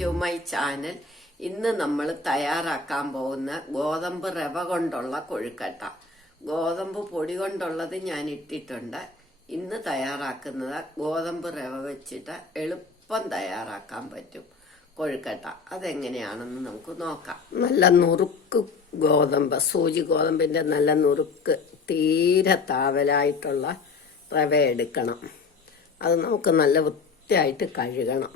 To my channel. ഇന്ന് നമ്മൾ തയ്യാറാക്കാൻ പോകുന്ന ഗോതമ്പ് റവ കൊണ്ടുള്ള കൊഴുക്കട്ട. ഗോതമ്പ് പൊടി കൊണ്ടുള്ളത് ഞാൻ ഇട്ടിട്ടുണ്ട്. ഇന്ന് തയ്യാറാക്കുന്നത് ഗോതമ്പ് റവ വെച്ചിട്ട് എളുപ്പം തയ്യാറാക്കാൻ പറ്റും കൊഴുക്കട്ട. അതെങ്ങനെയാണെന്ന് നമുക്ക് നോക്കാം. നല്ല നുറുക്ക് ഗോതമ്പ്, സൂചി ഗോതമ്പിന്റെ നല്ല നുറുക്ക്, തീരെ താവലായിട്ടുള്ള റവ എടുക്കണം. അത് നമുക്ക് നല്ല വൃത്തിയായിട്ട് കഴുകണം.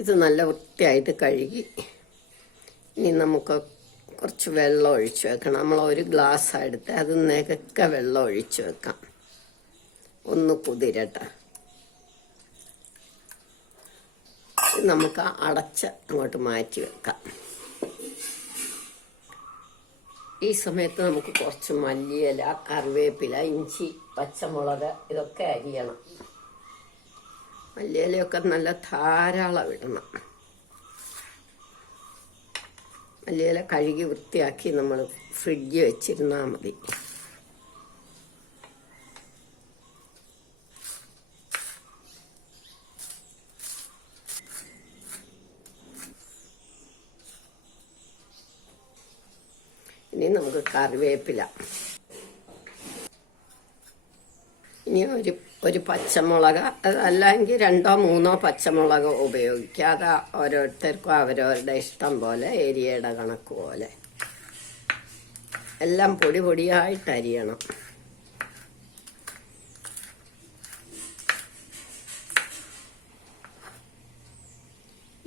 ഇത് നല്ല വൃത്തിയായിട്ട് കഴുകി ഇനി നമുക്ക് കുറച്ച് വെള്ളം ഒഴിച്ചു വെക്കണം. നമ്മൾ ഒരു ഗ്ലാസ് എടുത്ത് അത് നികക്കെ വെള്ളം ഒഴിച്ചു വെക്കാം. ഒന്ന് കുതിരട്ടെ. നമുക്ക് അടച്ച് അങ്ങോട്ട് മാറ്റി വെക്കാം. ഈ സമയത്ത് നമുക്ക് കുറച്ച് മല്ലിയില, കറിവേപ്പില, ഇഞ്ചി, പച്ചമുളക് ഇതൊക്കെ അരിയണം. മല്ലിയിലയൊക്കെ നല്ല ധാരാളം ഇടണം. മല്ലിയില കഴുകി വൃത്തിയാക്കി നമ്മൾ ഫ്രിഡ്ജിൽ വെച്ചിരുന്നാൽ മതി. ഇനി നമുക്ക് കറിവേപ്പില, ഇനി ഒരു പച്ചമുളക്, അല്ലെങ്കിൽ 2 or 3 പച്ചമുളക് ഉപയോഗിക്കുക. അത് ഓരോരുത്തർക്കും അവരവരുടെ ഇഷ്ടം പോലെ, ഏരിയയുടെ കണക്ക് പോലെ. എല്ലാം പൊടി പൊടിയായിട്ട് അരിയണം.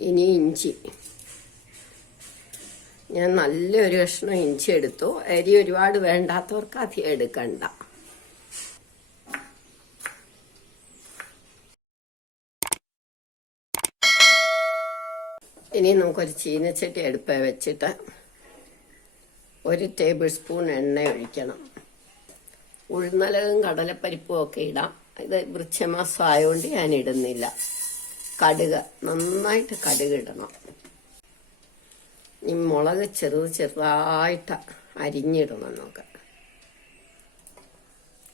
ഇനി ഇഞ്ചി, ഞാൻ നല്ലൊരു കഷ്ണം ഇഞ്ചി എടുത്തു. അരി ഒരുപാട് വേണ്ടാത്തവർക്ക് അധികം എടുക്കണ്ട. ഇനി നമുക്കൊരു ചീനച്ചട്ടി അടുപ്പ് വെച്ചിട്ട് 1 ടേബിൾ സ്പൂൺ എണ്ണ ഒഴിക്കണം. ഉഴുന്നലകും കടലപ്പരിപ്പും ഒക്കെ ഇടാം. ഇത് വൃക്ഷമാസം ആയതുകൊണ്ട് ഞാൻ ഇടുന്നില്ല. കടുക്, നന്നായിട്ട് കടുക് ഇടണം. ഈ മുളക് ചെറുതായിട്ട് അരിഞ്ഞിടണം. നമുക്ക്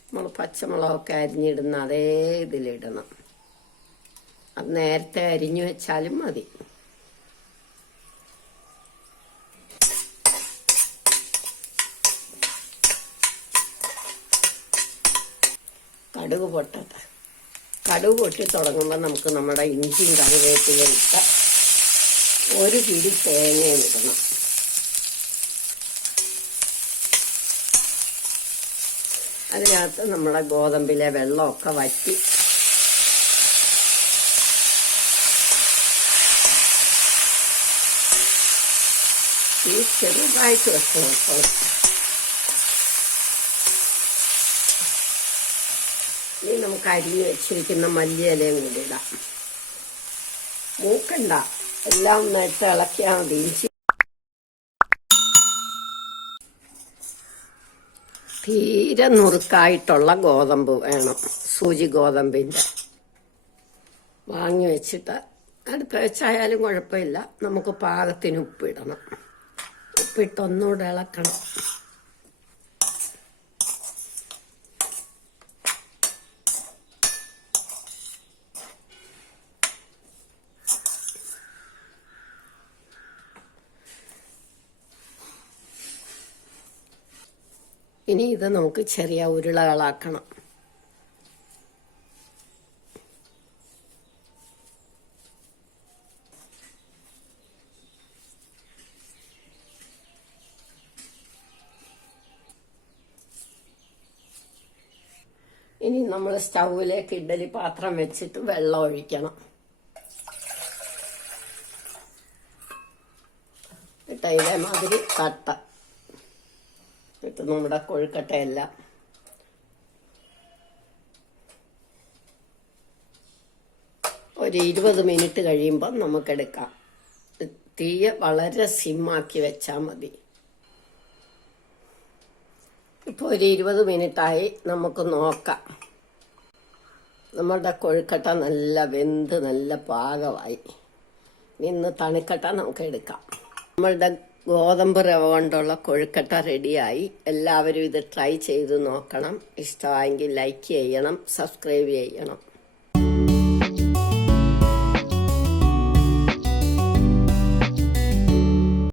നമ്മൾ പച്ചമുളകൊക്കെ അരിഞ്ഞിടുന്ന അതേ ഇതിലിടണം. അത് നേരത്തെ അരിഞ്ഞു വെച്ചാലും മതി. കടുക് പൊട്ടട്ടെ. കടുക് പൊട്ടി തുടങ്ങുമ്പോൾ നമുക്ക് നമ്മുടെ ഇഞ്ചിയും കറിവേപ്പിലയും ഇട്ട് 1 പിടി തേങ്ങയും ഇടണം. അതിനകത്ത് നമ്മുടെ ഗോതമ്പിലെ വെള്ളമൊക്കെ വറ്റി ഈ ചെറുതായിട്ട് വെക്കണം. ഇനി നമുക്ക് അരിഞ്ഞ് വെച്ചിരിക്കുന്ന മല്ലിയിലയും കൂടി ഇടാം. മൂക്കണ്ട, എല്ലാം നേരത്തെ ഇളക്കിയാൽ മതി. തീരെ നുറുക്കായിട്ടുള്ള ഗോതമ്പ് വേണം. സൂചി ഗോതമ്പിൻ്റെ വാങ്ങി വെച്ചിട്ട് അടുപ്പ് വെച്ചായാലും കുഴപ്പമില്ല. നമുക്ക് പാകത്തിന് ഉപ്പിടണം. ഉപ്പിട്ട് ഒന്നുകൂടെ ഇളക്കണം. ഇനി ഇത് നമുക്ക് ചെറിയ ഉരുളകളാക്കണം. ഇനി നമ്മൾ സ്റ്റൗവിലേക്ക് ഇഡ്ഡലി പാത്രം വെച്ചിട്ട് വെള്ളം ഒഴിക്കണം. ഇതേമാതിരി തട്ട ഇട്ട് നമ്മുടെ കൊഴുക്കട്ടയെല്ലാം ഒരു 20 മിനിറ്റ് കഴിയുമ്പം നമുക്കെടുക്കാം. തീയെ വളരെ സിമ്മാക്കി വെച്ചാൽ മതി. ഇപ്പോൾ ഒരു 20 മിനിറ്റായി, നമുക്ക് നോക്കാം. നമ്മളുടെ കൊഴുക്കട്ട നല്ല വെന്ത് നല്ല പാകമായി. ഇന്ന് തണുക്കട്ട നമുക്ക് എടുക്കാം. നമ്മളുടെ ഗോതമ്പ് റവ കൊണ്ടുള്ള കൊഴുക്കട്ട റെഡിയായി. എല്ലാവരും ഇത് ട്രൈ ചെയ്ത് നോക്കണം. ഇഷ്ടമായെങ്കിൽ ലൈക്ക് ചെയ്യണം, സബ്സ്ക്രൈബ് ചെയ്യണം.